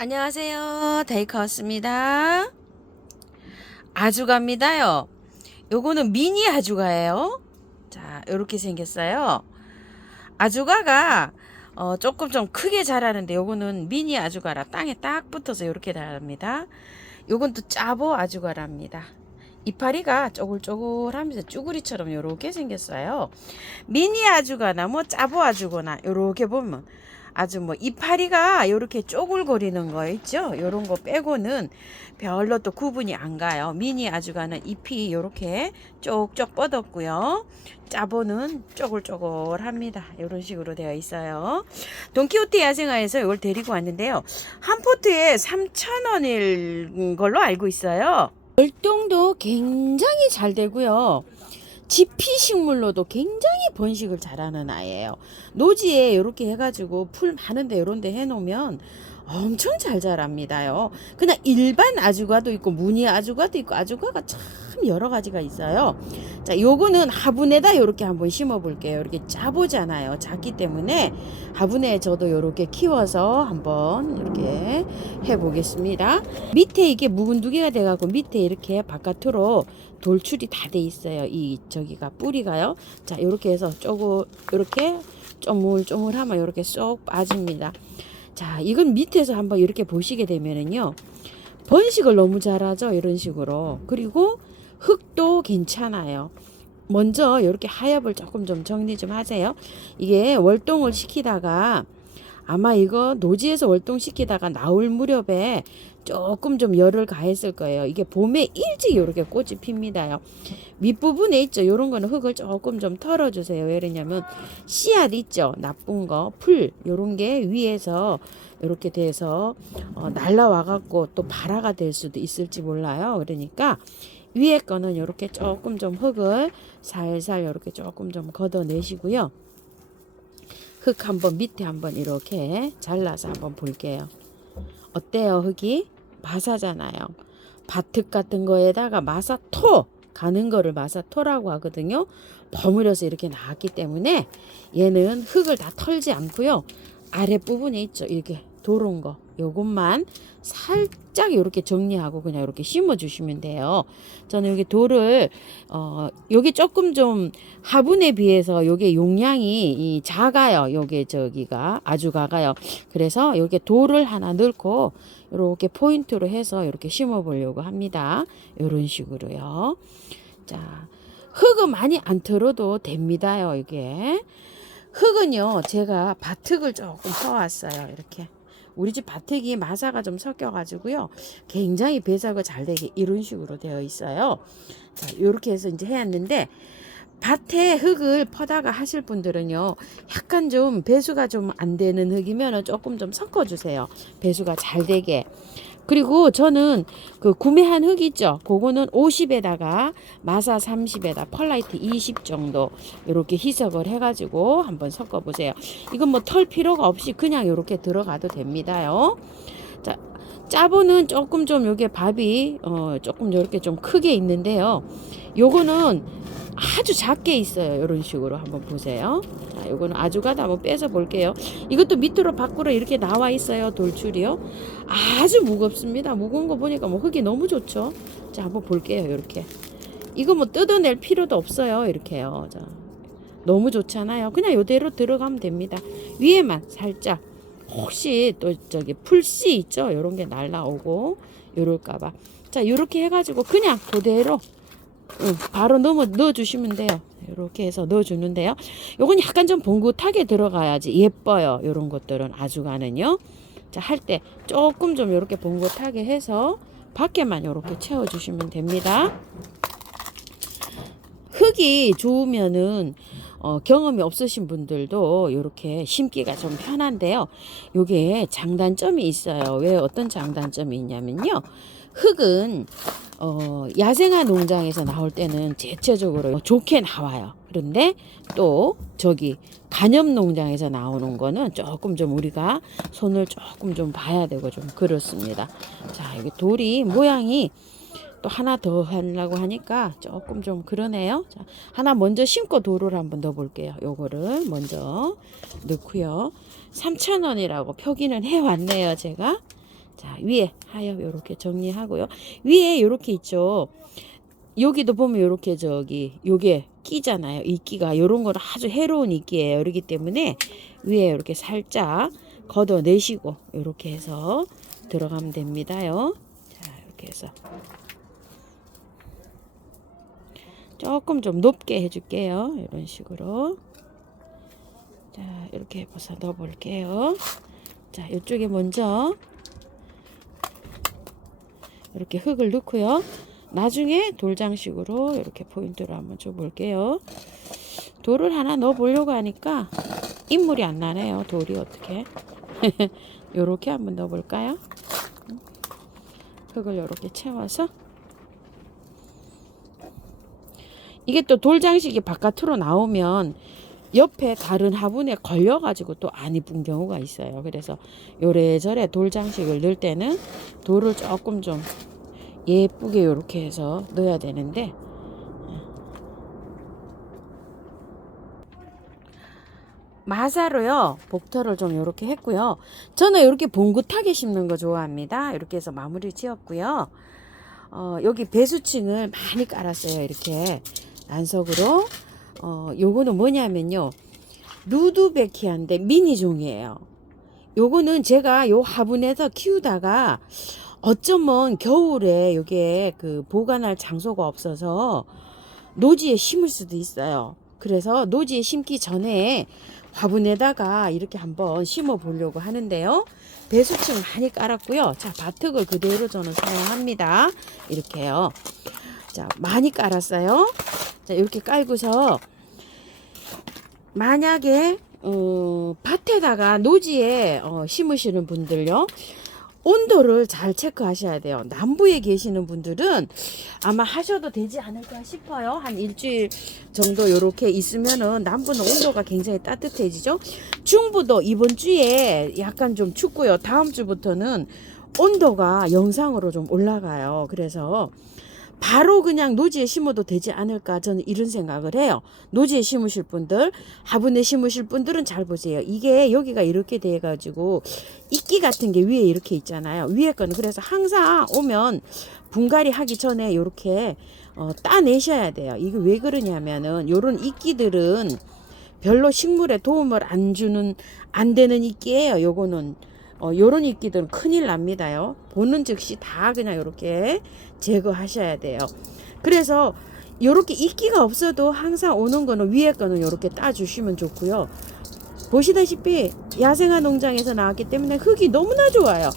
안녕하세요. 데이커스입니다. 아주가입니다요. 요거는 미니 아주가예요. 자, 요렇게 생겼어요. 아주가가 조금 좀 크게 자라는데 요거는 미니 아주가라 땅에 딱 붙어서 요렇게 자랍니다. 요건 또 짜보 아주가랍니다. 이파리가 쪼글쪼글하면서 쭈구리처럼 요렇게 생겼어요. 미니 아주가나 뭐 짜보 아주거나 요렇게 보면 아주 뭐 이파리가 요렇게 쪼글거리는 거 있죠. 요런 거 빼고는 별로 또 구분이 안 가요. 미니 아주가는 잎이 요렇게 쪽쪽 뻗었고요. 짜보는 쪼글쪼글합니다. 요런 식으로 되어 있어요. 돈키호테 야생화에서 이걸 데리고 왔는데요. 한 포트에 3,000원일 걸로 알고 있어요. 월동도 굉장히 잘 되고요. 지피식물로도 굉장히 번식을 잘하는 아이예요. 노지에 이렇게 해가지고 풀 많은데 이런 데 해놓으면 엄청 잘 자랍니다요. 그냥 일반 아주가도 있고 무늬 아주가도 있고 아주가가 참 여러 가지가 있어요. 자, 요거는 화분에다 이렇게 한번 심어 볼게요. 이렇게 짜보잖아요. 작기 때문에 화분에 저도 이렇게 키워서 한번 이렇게 해 보겠습니다. 밑에 이게 묵은두개가 돼 갖고 밑에 이렇게 바깥으로 돌출이 다 돼 있어요. 이 저기가 뿌리가요. 자, 이렇게 해서 조금 이렇게 쪼물쪼물하면 이렇게 쏙 빠집니다. 자, 이건 밑에서 한번 이렇게 보시게 되면은요, 번식을 너무 잘하죠. 이런 식으로. 그리고 흙도 괜찮아요. 먼저 이렇게 하엽을 조금 좀 정리 좀 하세요. 이게 월동을 시키다가 아마 이거 노지에서 월동시키다가 나올 무렵에 조금 좀 열을 가했을 거예요. 이게 봄에 일찍 이렇게 꽃이 핍니다요. 윗부분에 있죠. 요런 거는 흙을 조금 좀 털어주세요. 왜 그러냐면 씨앗 있죠. 나쁜 거, 풀 요런 게 위에서 이렇게 돼서 날라와 갖고 또 발화가 될 수도 있을지 몰라요. 그러니까 위에 거는 이렇게 조금 좀 흙을 살살 이렇게 조금 좀 걷어내시고요. 흙 한번 밑에 한번 이렇게 잘라서 한번 볼게요. 어때요? 흙이 마사잖아요. 바특 같은 거에다가 마사토 가는 거를 마사토라고 하거든요. 버무려서 이렇게 나왔기 때문에 얘는 흙을 다 털지 않고요. 아랫부분에 있죠. 이렇게 도른 거 요것만 살짝 이렇게 정리하고 그냥 이렇게 심어 주시면 돼요. 저는 여기 돌을 요게 조금 좀 화분에 비해서 요게 용량이 작아요. 요게 저기가 아주 작아요. 그래서 요게 돌을 하나 넣고 이렇게 포인트로 해서 이렇게 심어 보려고 합니다. 요런 식으로요. 자, 흙은 많이 안 털어도 됩니다요. 이게 흙은요, 제가 밭흙을 조금 퍼왔어요. 이렇게. 우리 집 밭흙이 마사가 좀 섞여가지고요. 굉장히 배삭을 잘 되게 이런 식으로 되어 있어요. 자, 요렇게 해서 이제 해왔는데, 밭에 흙을 퍼다가 하실 분들은요, 약간 좀 배수가 좀 안 되는 흙이면 조금 좀 섞어주세요. 배수가 잘 되게. 그리고 저는 그 구매한 흙 있죠. 그거는 50에다가 마사 30에다 펄라이트 20 정도 이렇게 희석을 해가지고 한번 섞어보세요. 이건 뭐 털 필요가 없이 그냥 이렇게 들어가도 됩니다요. 자, 짜보는 조금 좀 요게 밥이 조금 이렇게 좀 크게 있는데요. 요거는 아주 작게 있어요. 이런 식으로 한번 보세요. 자, 요거는 아주가다 한번 빼서 볼게요. 이것도 밑으로 밖으로 이렇게 나와 있어요. 돌출이요. 아주 무겁습니다. 무거운 거 보니까 뭐 흙이 너무 좋죠. 자, 한번 볼게요. 이렇게. 이거 뭐 뜯어낼 필요도 없어요. 이렇게요. 자, 너무 좋잖아요. 그냥 요대로 들어가면 됩니다. 위에만 살짝. 혹시 또 저기 풀씨 있죠? 요런 게 날라오고 요럴까봐. 자, 요렇게 해가지고 그냥 그대로 바로 넣어주시면 돼요. 이렇게 해서 넣어주는데요. 요건 약간 좀 봉긋하게 들어가야지 예뻐요. 요런 것들은 아주가는요. 자, 할 때 조금 좀 이렇게 봉긋하게 해서 밖에만 이렇게 채워주시면 됩니다. 흙이 좋으면은 경험이 없으신 분들도 이렇게 심기가 좀 편한데요. 요게 장단점이 있어요. 왜 어떤 장단점이 있냐면요. 흙은 야생화 농장에서 나올 때는 대체적으로 좋게 나와요. 그런데 또 저기 간염 농장에서 나오는 거는 조금 좀 우리가 손을 조금 좀 봐야 되고 좀 그렇습니다. 자, 여기 돌이 모양이 또 하나 더 하려고 하니까 조금 좀 그러네요. 자, 하나 먼저 심고 돌을 한번 넣어 볼게요. 요거를 먼저 넣고요. 3,000원이라고 표기는 해 왔네요, 제가. 자, 위에 하엽 요렇게 정리하고요. 위에 요렇게 있죠. 여기도 보면 요렇게 요게 끼잖아요. 이끼가 요런 건 아주 해로운 이끼예요. 그렇기 때문에 위에 이렇게 살짝 걷어내시고 요렇게 해서 들어가면 됩니다요. 자, 이렇게 해서 조금 좀 높게 해줄게요. 이런 식으로. 자, 이렇게 해서 넣어 볼게요. 자, 이쪽에 먼저 이렇게 흙을 넣고요. 나중에 돌장식으로 이렇게 포인트를 한번 줘 볼게요. 돌을 하나 넣어 보려고 하니까 인물이 안 나네요. 돌이 어떻게. 요렇게 한번 넣어 볼까요? 흙을 요렇게 채워서. 이게 또 돌장식이 바깥으로 나오면 옆에 다른 화분에 걸려가지고 또 안 이쁜 경우가 있어요. 그래서 요래저래 돌장식을 넣을 때는 돌을 조금 좀 예쁘게 요렇게 해서 넣어야 되는데, 마사로요 복터를 좀 요렇게 했고요. 저는 이렇게 봉긋하게 심는 거 좋아합니다. 이렇게 해서 마무리 지었고요. 여기 배수층을 많이 깔았어요. 이렇게 난석으로. 요거는 뭐냐면요, 루드베키아인데 미니종이에요. 요거는 제가 요 화분에서 키우다가 어쩌면 겨울에 요게 그 보관할 장소가 없어서 노지에 심을 수도 있어요. 그래서 노지에 심기 전에 화분에다가 이렇게 한번 심어 보려고 하는데요. 배수층 많이 깔았고요. 자, 바특을 그대로 저는 사용합니다. 이렇게요. 자, 많이 깔았어요. 자, 이렇게 깔고서 만약에 밭에다가 노지에 심으시는 분들요, 온도를 잘 체크하셔야 돼요. 남부에 계시는 분들은 아마 하셔도 되지 않을까 싶어요. 한 일주일 정도 이렇게 있으면은 남부는 온도가 굉장히 따뜻해지죠. 중부도 이번 주에 약간 좀 춥고요. 다음 주부터는 온도가 영상으로 좀 올라가요. 그래서 바로 그냥 노지에 심어도 되지 않을까, 저는 이런 생각을 해요. 노지에 심으실 분들, 화분에 심으실 분들은 잘 보세요. 이게 여기가 이렇게 돼 가지고 이끼 같은 게 위에 이렇게 있잖아요. 위에 거는 그래서 항상 오면 분갈이 하기 전에 이렇게 따내셔야 돼요. 이게 왜 그러냐면은 요런 이끼들은 별로 식물에 도움을 안 되는 이끼예요. 요거는 요런 이끼들은 큰일 납니다요. 보는 즉시 다 그냥 요렇게 제거하셔야 돼요. 그래서 요렇게 이끼가 없어도 항상 오는 거는 위에 거는 요렇게 따주시면 좋고요. 보시다시피 야생화 농장에서 나왔기 때문에 흙이 너무나 좋아요.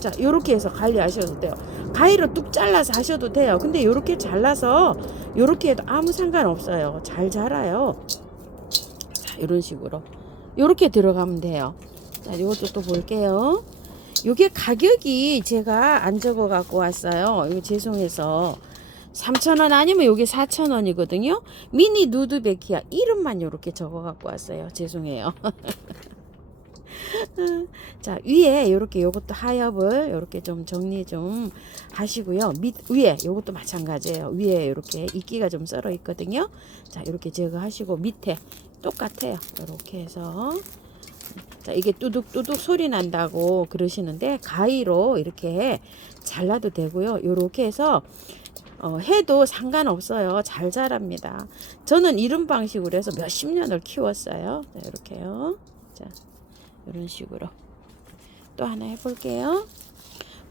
자, 요렇게 해서 관리하셔도 돼요. 가위로 뚝 잘라서 하셔도 돼요. 근데 요렇게 잘라서 요렇게 해도 아무 상관없어요. 잘 자라요. 자, 요런 식으로 요렇게 들어가면 돼요. 자, 이것도 또 볼게요. 요게 가격이 제가 안 적어 갖고 왔어요. 이거 죄송해서 3,000원 아니면 요게 4,000원이거든요. 미니 누드베키아 이름만 요렇게 적어 갖고 왔어요. 죄송해요. 자, 위에 요렇게 요것도 하엽을 요렇게 좀 정리 좀 하시고요. 위에 요것도 마찬가지예요. 위에 요렇게 이끼가 좀 썰어 있거든요. 자, 요렇게 제거하시고 밑에 똑같아요. 요렇게 해서, 자, 이게 뚜둑뚜둑 소리 난다고 그러시는데 가위로 이렇게 잘라도 되고요. 요렇게 해서 해도 상관없어요. 잘 자랍니다. 저는 이런 방식으로 해서 몇십 년을 키웠어요. 자, 이렇게요. 자, 이런 식으로 또 하나 해볼게요.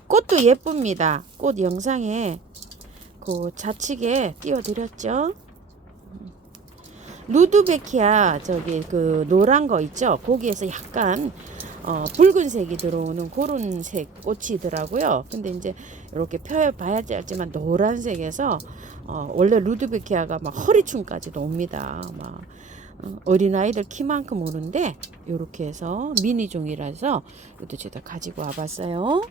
꽃도 예쁩니다. 꽃 영상에 그 좌측에 띄워드렸죠. 루드베키아 저기 그 노란 거 있죠. 거기에서 약간 붉은색이 들어오는 그런 색 꽃이더라고요. 근데 이제 이렇게 펴봐야지 알지만 노란색에서 원래 루드베키아가 막 허리춤까지도 옵니다. 막 어린아이들 키만큼 오는데 이렇게 해서 미니종이라서 이것도 제가 가지고 와봤어요.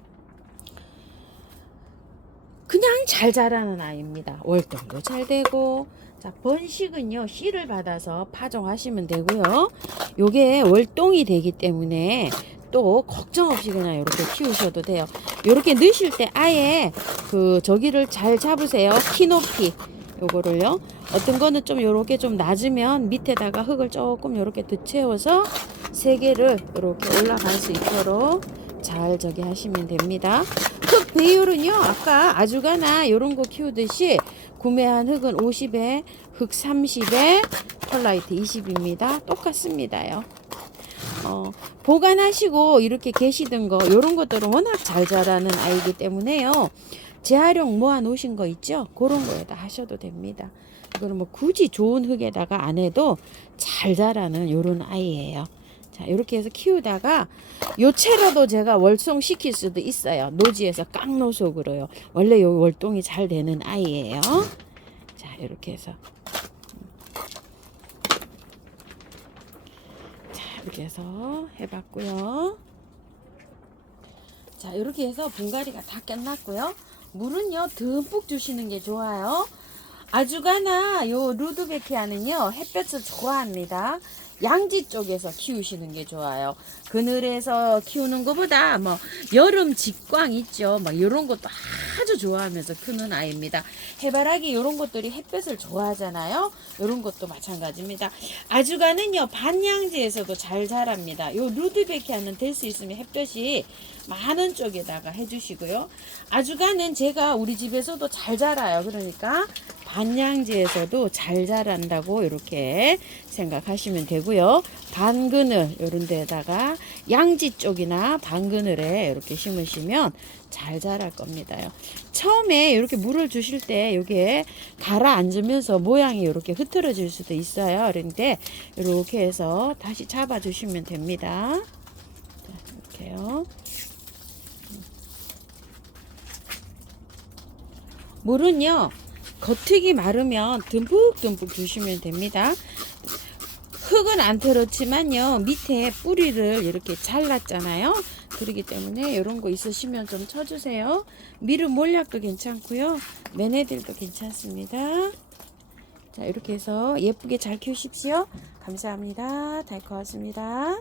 그냥 잘 자라는 아이입니다. 월동도 잘 되고. 자, 번식은요, 씨를 받아서 파종하시면 되고요. 요게 월동이 되기 때문에 또 걱정 없이 그냥 이렇게 키우셔도 돼요. 이렇게 넣으실 때 아예 그 저기를 잘 잡으세요. 키 높이 요거를요. 어떤 거는 좀 요렇게 좀 낮으면 밑에다가 흙을 조금 요렇게 더 채워서 세 개를 요렇게 올라갈 수 있도록 잘 저기 하시면 됩니다. 흙 배율은요, 아까 아주가나 요런 거 키우듯이 구매한 흙은 50에 흙 30에 펄라이트 20입니다. 똑같습니다요. 보관하시고 이렇게 계시던 거 요런 것들은 워낙 잘 자라는 아이기 때문에요. 재활용 모아 놓으신 거 있죠? 그런 거에다 하셔도 됩니다. 이거는 뭐 굳이 좋은 흙에다가 안 해도 잘 자라는 요런 아이예요. 자, 이렇게 해서 키우다가 요채로도 제가 월송 시킬 수도 있어요. 노지에서 깡노속으로요. 원래 요 월동이 잘 되는 아이예요. 자, 이렇게 해서 이렇게 해서 해봤고요. 자, 이렇게 해서 분갈이가 다 끝났고요. 물은요 듬뿍 주시는 게 좋아요. 아주가나 요 루드베키아는요 햇볕을 좋아합니다. 양지 쪽에서 키우시는 게 좋아요. 그늘에서 키우는 것보다 뭐 여름 직광 있죠. 막 이런 것도 아주 좋아하면서 크는 아이입니다. 해바라기 이런 것들이 햇볕을 좋아하잖아요. 이런 것도 마찬가지입니다. 아주가는요 반양지에서도 잘 자랍니다. 요 루드베키아는 될 수 있으면 햇볕이 많은 쪽에다가 해주시고요. 아주가는 제가 우리 집에서도 잘 자라요. 그러니까 반양지에서도 잘 자란다고 이렇게 생각하시면 되고요. 반그늘 이런 데다가 양지 쪽이나 반그늘에 이렇게 심으시면 잘 자랄 겁니다요. 처음에 이렇게 물을 주실 때 이게 가라앉으면서 모양이 이렇게 흐트러질 수도 있어요. 그런데 이렇게 해서 다시 잡아 주시면 됩니다. 자, 이렇게요. 물은요 겉흙이 마르면 듬뿍듬뿍 주시면 됩니다. 흙은 안 털었지만요 밑에 뿌리를 이렇게 잘랐잖아요. 그렇기 때문에 이런 거 있으시면 좀 쳐주세요. 미루 몰약도 괜찮고요, 매네들도 괜찮습니다. 자, 이렇게 해서 예쁘게 잘 키우십시오. 감사합니다. 달코였습니다.